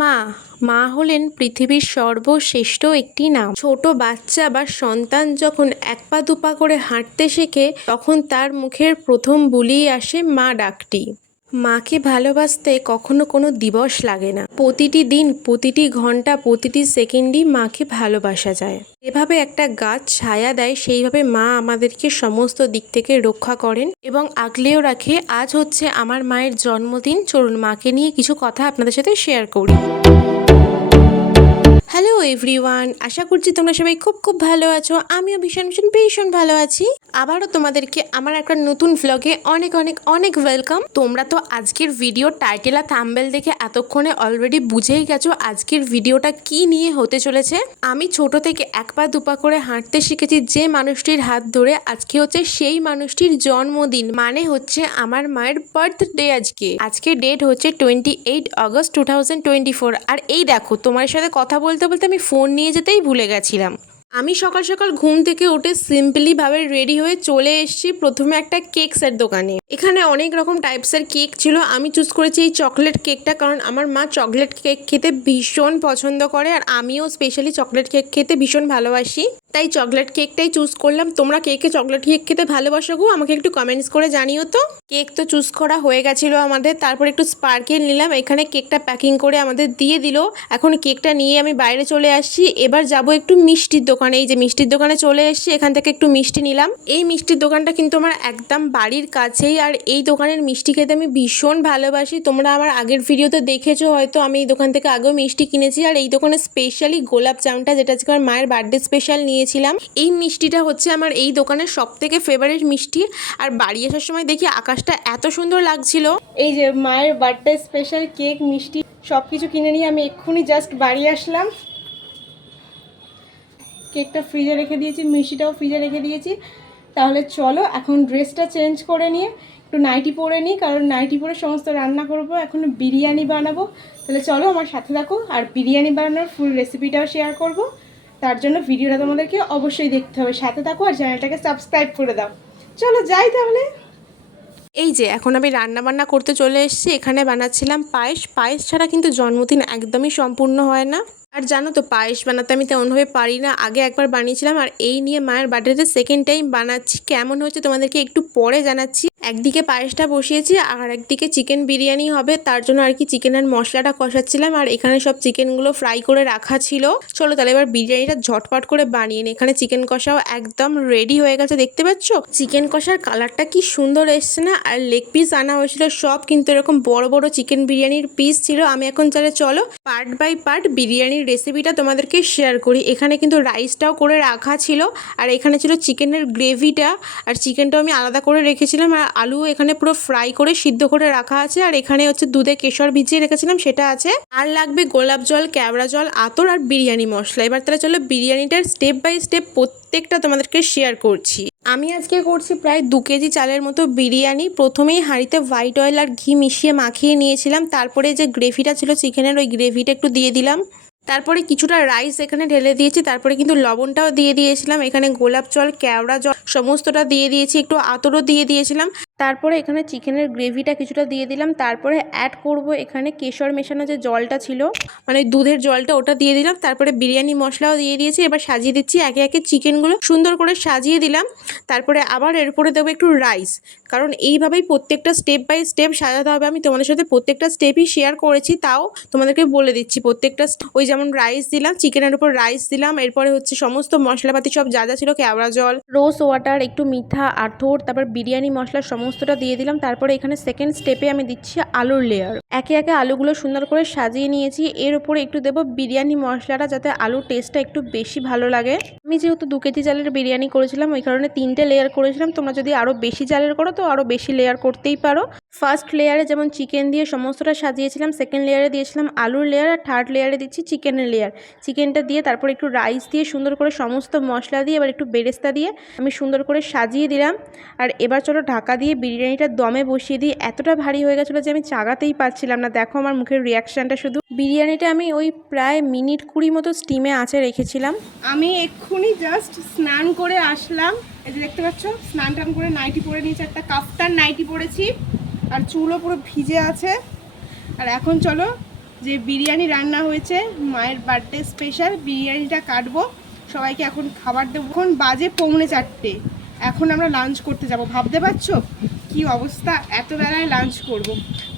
মা মা হলেন পৃথিবীর সর্বশ্রেষ্ঠ একটি নাম। ছোট বাচ্চা বা সন্তান যখন এক পা দুপা করে হাঁটতে শেখে তখন তার মুখের প্রথম বুলিই আসে মা ডাকটি। মাকে ভালোবাসতে কখনো কোনো দিবস লাগে না। প্রতিটি দিন, প্রতিটি ঘন্টা, প্রতিটি সেকেন্ডই মাকে ভালোবাসা যায়। এভাবে একটা গাছ ছায়া দেয়, সেইভাবে মা আমাদেরকে সমস্ত দিক থেকে রক্ষা করেন এবং আগলেও রাখে। আজ হচ্ছে আমার মায়ের জন্মদিন। চলুন মাকে নিয়ে কিছু কথা আপনাদের সাথে শেয়ার করি। হ্যালো এভরিওয়ান, আশা করছি তোমরা সবাই খুব খুব ভালো আছো। আমিও ভীষণ ভালো আছি। আবারও তোমাদেরকে আমার একটা নতুন ভ্লগে অনেক অনেক অনেক ওয়েলকাম। তোমরা তো আজকের ভিডিও টাইটেল আর থাম্বনেল দেখে এতক্ষণে অলরেডি বুঝেই গেছো আজকের ভিডিওটা কি নিয়ে হতে চলেছে। আমি ছোট থেকে এক পা দুপা করে হাঁটতে শিখেছি যে মানুষটির হাত ধরে। আজকে হচ্ছে সেই মানুষটির জন্মদিন, মানে হচ্ছে আমার মায়ের বার্থডে। আজকে ডেট হচ্ছে 28 অগস্ট 2024। আর এই দেখো, তোমার সাথে কথা বলতে বলতে আমি ফোন নিয়ে যেতেই ভুলে গেছিলাম। আমি সকাল সকাল ঘুম থেকে উঠে সিম্পলি ভাবে রেডি হয়ে চলে এসেছি প্রথমে একটা কেকসের দোকানে। এখানে অনেক রকম টাইপসের কেক ছিল। আমি চুজ করেছি এই চকলেট কেকটা, কারণ আমার মা চকলেট কেক খেতে ভীষণ পছন্দ করে আর আমিও স্পেশালি চকলেট কেক খেতে ভীষণ ভালোবাসি, তাই চকলেট কেকটাই চুজ করলাম। তোমরা কে চকলেট কেক খেতে ভালোবাসো গো, আমাকে একটু কমেন্টস করে জানিও তো। কেক তো চুজ করা হয়ে গেছিলো আমাদের। তারপর একটু স্পার্কেল নিলাম। এখানে কেকটা প্যাকিং করে আমাদের দিয়ে দিল। এখন কেকটা নিয়ে আমি বাইরে চলে আসছি। এবার যাব একটু মিষ্টির দোকানে। এই যে মিষ্টির দোকানে চলে এসেছি, এখান থেকে একটু মিষ্টি নিলাম। এই মিষ্টির দোকানটা কিন্তু আমার একদম বাড়ির কাছেই, আর এই দোকানের মিষ্টি খেতে আমি ভীষণ ভালোবাসি। তোমরা আমার আগের ভিডিওতে দেখেছো হয়তো, আমি এই দোকান থেকে আগেও মিষ্টি কিনেছি। আর এই দোকানে স্পেশালি গোলাপ জামটা, যেটা আজকে আমার মায়ের বার্থডে স্পেশাল নিয়েছিলাম। এই মিষ্টিটা হচ্ছে আমার এই দোকানের সব থেকে ফেভারিট মিষ্টি। আর বাড়ি আসার সময় দেখি আকাশটা এত সুন্দর লাগছিল। এই যে মায়ের বার্থডে স্পেশাল কেক, মিষ্টি সব কিছু কিনে নিয়ে আমি এক্ষুনি জাস্ট বাড়ি আসলাম। কেকটা ফ্রিজে রেখে দিয়েছি, মিষ্টিটাও ফ্রিজে রেখে দিয়েছি। তাহলে চলো এখন ড্রেসটা চেঞ্জ করে নিয়ে একটু নাইটি পরে নিই, কারণ নাইটি পরে সমস্ত রান্না করব। এখন বিরিয়ানি বানাবো। তাহলে চলো আমার সাথে থাকো, আর বিরিয়ানি বানানোর ফুল রেসিপিটাও শেয়ার করব। তার জন্য ভিডিওটা তোমাদেরকে অবশ্যই দেখতে হবে, সাথে থাকো আর চ্যানেলটাকে সাবস্ক্রাইব করে দাও। চলো যাই তাহলে। এই যে এখন আমি রান্না বান্না করতে চলে এসেছি। এখানে বানাচ্ছিলাম পায়েস। পায়েস ছাড়া কিন্তু জন্মদিন একদমই সম্পূর্ণ হয় না। আর জানো তো, পায়েস বানাতে আমি তেমনভাবে পারি না। আগে একবার বানিয়েছিলাম, আর এই নিয়ে মায়ের বার্থডেতে সেকেন্ড টাইম বানাচ্ছি। কেমন হয়েছে তোমাদেরকে একটু পরে জানাচ্ছি। একদিকে পায়েসটা বসিয়েছি আর একদিকে চিকেন বিরিয়ানি হবে, তার জন্য আর কি চিকেনের মশলাটা কষাচ্ছিলাম। আর এখানে সব চিকেনগুলো ফ্রাই করে রাখা ছিল। চলো তাহলে এবার বিরিয়ানিটা ঝটপট করে বানিয়ে নিই। এখানে চিকেন কষাও একদম রেডি হয়ে গেছে, দেখতে পাচ্ছ চিকেন কষার কালারটা কি সুন্দর এসছে না। আর লেগ পিস আনা হয়েছিল, সব কিন্তু এরকম বড় বড় চিকেন বিরিয়ানির পিস ছিল। আমি এখন তাহলে চলো পার্ট বাই পার্ট বিরিয়ানির রেসিপিটা তোমাদেরকে শেয়ার করি। এখানে কিন্তু রাইসটাও করে রাখা ছিল, আর এখানে ছিল চিকেনের গ্রেভিটা, আর চিকেনটাও আমি আলাদা করে রেখেছিলাম। আর আলু এখানে পুরো ফ্রাই করে সিদ্ধ করে রাখা আছে। আর এখানে হচ্ছে দুধে কেশর ভিজিয়ে রেখেছিলাম, সেটা আছে। আর লাগবে গোলাপ জল, কেওড়া জল, আতর আর বিরিয়ানি মশলা। এবার তাহলে চলো বিরিয়ানিটার স্টেপ বাই স্টেপ প্রত্যেকটা তোমাদেরকে শেয়ার করছি। আমি আজকে করছি প্রায় 2 কেজি চালের মতো বিরিয়ানি। প্রথমেই হাঁড়িতে হোয়াইট অয়েল আর ঘি মিশিয়ে মাখিয়ে নিয়েছিলাম। তারপরে যে গ্রেভিটা ছিল চিকেনের, ওই গ্রেভিটা একটু দিয়ে দিলাম। তারপরে কিছুটা রাইস এখানে ঢেলে দিয়েছি। তারপরে কিন্তু লবণটাও দিয়ে দিয়েছিলাম। এখানে গোলাপ জল, কেওড়া জল সমস্তটা দিয়ে দিয়েছি, একটু আতরও দিয়ে দিয়েছিলাম। তারপরে এখানে চিকেনের গ্রেভিটা কিছুটা দিয়ে দিলাম। তারপরে অ্যাড করব এখানে কেশর মেশানো যে জলটা ছিল, মানে দুধের জলটা, ওটা দিয়ে দিলাম। তারপরে বিরিয়ানি মশলাও দিয়ে দিয়েছি। এবার সাজিয়ে দিচ্ছি একে একে চিকেনগুলো, সুন্দর করে সাজিয়ে দিলাম। তারপরে আবার এর উপরে দেবো একটু রাইস, কারণ এইভাবেই প্রত্যেকটা স্টেপ বাই স্টেপ সাজাতে হবে। আমি তোমাদের সাথে প্রত্যেকটা স্টেপই শেয়ার করেছি, তাও তোমাদেরকে বলে দিচ্ছি প্রত্যেকটা। ওই যেমন রাইস দিলাম, চিকেনের উপর রাইস দিলাম। এরপরে হচ্ছে সমস্ত মশলাপাতি সব যা যা ছিল, কেওড়া জল, রোজ ওয়াটার, একটু মিঠা, আতর, তারপর বিরিয়ানি মশলা সমস্তটা দিয়ে দিলাম। তারপরে এখানে সেকেন্ড স্টেপে আমি দিচ্ছি আলুর লেয়ার। একে একে আলুগুলো সুন্দর করে সাজিয়ে নিয়েছি। এর উপরে একটু দেবো বিরিয়ানি মশলাটা, যাতে আলুর টেস্টটা একটু বেশি ভালো লাগে। আমি যেহেতু 2 কেজি চালের বিরিয়ানি করেছিলাম, ওই কারণে 3টে লেয়ার করেছিলাম। তোমরা যদি আরও বেশি চালের করো তো আরও বেশি লেয়ার করতেই পারো। ফার্স্ট লেয়ারে যেমন চিকেন দিয়ে সমস্তটা সাজিয়েছিলাম, সেকেন্ড লেয়ারে দিয়েছিলাম আলুর লেয়ার, আর থার্ড লেয়ারে দিচ্ছি চিকেনের লেয়ার। চিকেনটা দিয়ে তারপর একটু রাইস দিয়ে সুন্দর করে সমস্ত মশলা দিয়ে, এবার একটু বেরেস্তা দিয়ে আমি সুন্দর করে সাজিয়ে দিলাম। আর এবার চলো ঢাকা দিয়ে বিরিয়ানিটা দমে বসিয়ে দিই। এতটা ভারী হয়ে গেছিলো যে আমি চাগাতেই পারছিলাম না। দেখো আমার মুখের রিয়াকশানটা শুধু। বিরিয়ানিটা আমি ওই প্রায় মিনিট 20 মতো স্টিমে আঁচে রেখেছিলাম। আমি এক্ষুনি জাস্ট স্নান করে আসলাম। এই যে দেখতে পাচ্ছ, স্নান টান করে নাইটি পরে নিয়েছি, একটা কাফতান নাইটি পরেছি, আর চুলও পুরো ভিজে আছে। আর এখন চলো যে বিরিয়ানি রান্না হয়েছে, মায়ের বার্থডে স্পেশাল বিরিয়ানিটা কাটবো, সবাইকে এখন খাবার দেবো। এখন বাজে 3:45, এখন আমরা লাঞ্চ করতে যাব। ভাবতে পারছো কি অবস্থা, এত বেলায় লাঞ্চ করব।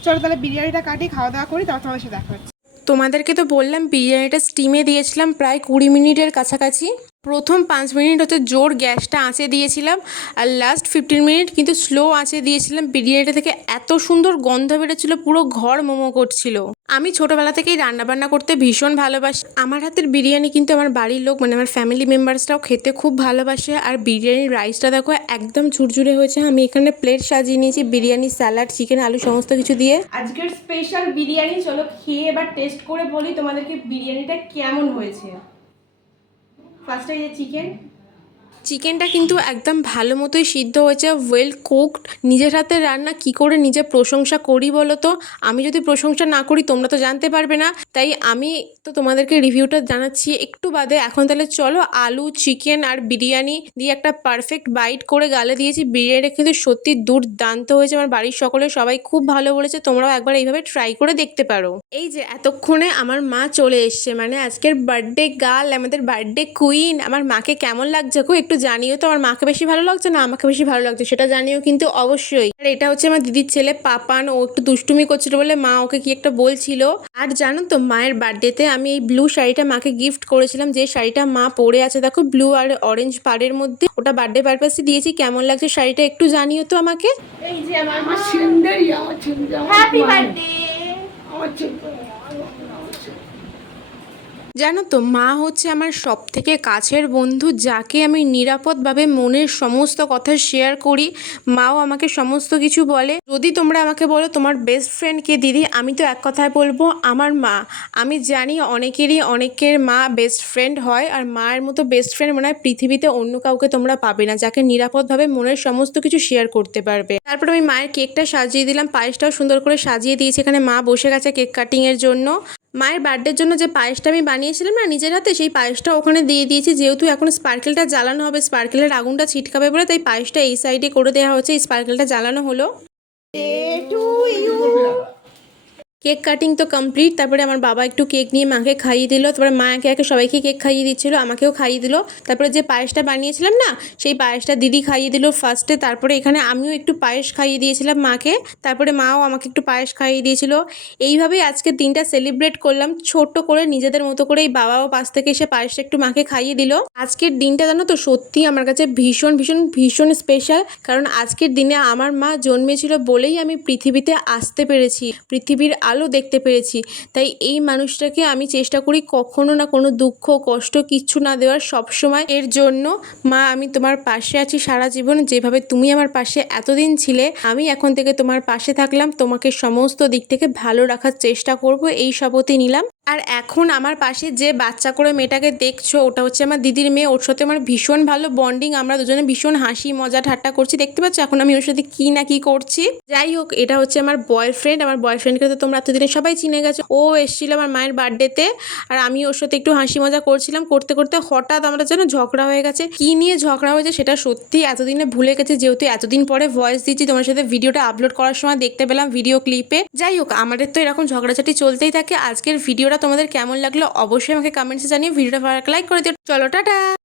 চলো তাহলে বিরিয়ানিটা কাটি, খাওয়া দাওয়া করি, তারপর তোমার সাথে দেখা হচ্ছে। তোমাদেরকে তো বললাম বিরিয়ানিটা স্টিমে দিয়েছিলাম প্রায় 20 মিনিটের কাছাকাছি। প্রথম 5 মিনিট হচ্ছে জোর গ্যাসটা আঁচে দিয়েছিলাম, আর লাস্ট 15 মিনিট কিন্তু স্লো আঁচে দিয়েছিলাম। বিরিয়ানিটা থেকে এত সুন্দর গন্ধ বেরোচ্ছিল, পুরো ঘর মোমো করছিল। আমি ছোটোবেলা থেকেই রান্নাবান্না করতে ভীষণ ভালোবাসি। আমার হাতের বিরিয়ানি কিন্তু আমার বাড়ির লোক মানে আমার ফ্যামিলি মেম্বার্সরাও খেতে খুব ভালোবাসে। আর বিরিয়ানির রাইসটা দেখো একদম ঝুরঝুরে হয়েছে। আমি এখানে প্লেট সাজিয়ে নিয়েছি বিরিয়ানি, স্যালাড, চিকেন, আলু সমস্ত কিছু দিয়ে। আজকের স্পেশাল বিরিয়ানি, চলো খেয়ে এবার টেস্ট করে বলি তোমাদেরকে বিরিয়ানিটা কেমন হয়েছে। ফার্স্টে এই যে চিকেনটা কিন্তু একদম ভালো মতোই সিদ্ধ হয়েছে, ওয়েল কুকড। নিজের হাতে রান্না কি করে নিজে প্রশংসা করি বলো তো? আমি যদি প্রশংসা না করি তোমরা তো জানতে পারবে না, তাই আমি তো তোমাদেরকে রিভিউটা জানাচ্ছি একটু বাদে। এখন তাহলে চলো আলু, চিকেন আর বিরিয়ানি দিয়ে একটা পারফেক্ট বাইট করে গালে দিয়েছি। বিরিয়ানিটা কিন্তু সত্যি দুর্দান্ত হয়েছে। আমার বাড়ির সকলে সবাই খুব ভালো বলেছে, তোমরাও একবার এইভাবে ট্রাই করে দেখতে পারো। এই যে এতক্ষণে আমার মা চলে এসছে, মানে আজকের বার্থডে গার্ল, আমাদের বার্থডে কুইন। আমার মাকে কেমন লাগছে গো একটু জানিও তো। আমার মাকে বেশি ভালো লাগছে না আমাকে বেশি ভালো লাগছে সেটা জানিও কিন্তু অবশ্যই। আর এটা হচ্ছে আমার দিদির ছেলে পাপান, ও একটু দুষ্টুমি করছিল বলে মা ওকে কি একটা বলছিল। আর জানো তো মায়ের বার্থডেতে আমি এই ব্লু শাড়িটা মাকে গিফট করেছিলাম, যে শাড়িটা মা পরে আছে দেখো ব্লু আর অরেঞ্জ পাড়ের মধ্যে, ওটা বার্থডে পারপাসে দিয়েছি। কেমন লাগছে শাড়িটা একটু জানিও তো আমাকে। এই যে আমার মা, হ্যাপি বার্থডে। জানো তো মা হচ্ছে আমার সব থেকে কাছের বন্ধু, যাকে আমি নিরাপদভাবে মনের সমস্ত কথা শেয়ার করি। মাও আমাকে সমস্ত কিছু বলে। যদি তোমরা আমাকে বলো তোমার বেস্ট ফ্রেন্ড কে দিদি, আমি তো এক কথায় বলবো আমার মা। আমি জানি অনেকের মা বেস্ট ফ্রেন্ড হয়, আর মায়ের মতো বেস্ট ফ্রেন্ড মনে হয় পৃথিবীতে অন্য কাউকে তোমরা পাবে না, যাকে নিরাপদভাবে মনের সমস্ত কিছু শেয়ার করতে পারবে। তারপর আমি মায়ের কেকটা সাজিয়ে দিলাম, পায়েসটাও সুন্দর করে সাজিয়ে দিয়েছি। এখানে মা বসে গেছে কেক কাটিংয়ের জন্য। মায়ের বার্থডের জন্য যে পায়েসটা আমি বানিয়েছিলাম না নিজের হাতে, সেই পায়েসটা ওখানে দিয়ে দিয়েছি। যেহেতু এখন স্পার্কেলটা জ্বালানো হবে, স্পার্কেলের আগুনটা ছিটকাবে বলে, তাই পায়েসটা এই সাইডে করে দেওয়া হচ্ছে। এই স্পার্কেলটা জ্বালানো হলো। কেক কাটিং তো কমপ্লিট। তারপরে আমার বাবা একটু কেক নিয়ে মাকে খাইয়ে দিল, তারপরে মা একে একে সবাইকে কেক খাইয়ে দিচ্ছিল, আমাকেও খাইয়ে দিল। তারপরে যে পায়েসটা বানিয়েছিলাম না, সেই পায়েসটা দিদি খাইয়ে দিল ফার্স্টে। তারপরে এখানে আমিও একটু পায়েস খাইয়ে দিয়েছিলাম মাকে, তারপরে মাও আমাকে একটু পায়েস খাইয়ে দিয়েছিল। এইভাবেই আজকের দিনটা সেলিব্রেট করলাম ছোট্ট করে নিজেদের মতো করে। এই বাবাও পাশ থেকে এসে পায়েসটা একটু মাকে খাইয়ে দিল। আজকের দিনটা জানো তো সত্যি আমার কাছে ভীষণ ভীষণ ভীষণ স্পেশাল, কারণ আজকের দিনে আমার মা জন্মেছিল বলেই আমি পৃথিবীতে আসতে পেরেছি, পৃথিবীর আলো দেখতে পেরেছি। তাই এই মানুষটাকে আমি চেষ্টা করি কখনো না কোনো দুঃখ কষ্ট কিচ্ছু না দেওয়ার সবসময়। এর জন্য মা আমি তোমার পাশে আছি সারা জীবন, যেভাবে তুমি আমার পাশে এতদিন ছিলে, আমি এখন থেকে তোমার পাশে থাকলাম, তোমাকে সমস্ত দিক থেকে ভালো রাখার চেষ্টা করব, এই শপথই নিলাম। আর এখন আমার পাশে যে বাচ্চা করে মেয়েটাকে দেখছো, ওটা হচ্ছে আমার দিদির মেয়ে। ওর সাথে আমার ভীষণ ভালো বন্ডিং, আমরা দুজনে ভীষণ হাসি মজা ঠাট্টা করছি। দেখতে পাচ্ছ এখন আমি ওর সাথে কি না কি করছি। যাই হোক, এটা হচ্ছে আমার বয়ফ্রেন্ড। আমার বয়ফ্রেন্ডকে তো তোমরা এতদিনে সবাই চিনে গেছো। ও এসেছিল আমার মায়ের বার্থডেতে, আর আমি ওর সাথে একটু হাসি মজা করছিলাম। করতে করতে হঠাৎ আমরা যেন ঝগড়া হয়ে গেছে। কি নিয়ে ঝগড়া হয়েছে সেটা সত্যি এতদিনে ভুলে গেছে, যেহেতু এতদিন পরে ভয়েস দিচ্ছি। তোমার সাথে ভিডিওটা আপলোড করার সময় দেখতে পেলাম ভিডিও ক্লিপে। যাই হোক, আমাদের তো এরকম ঝগড়াঝাটি চলতেই থাকে। আজকের ভিডিওটা তোমাদের কেমন লাগলো অবশ্যই আমাকে কমেন্টসে জানিয়ে ভিডিওটা ভালো লাইক করে দিও। চলো টাটা।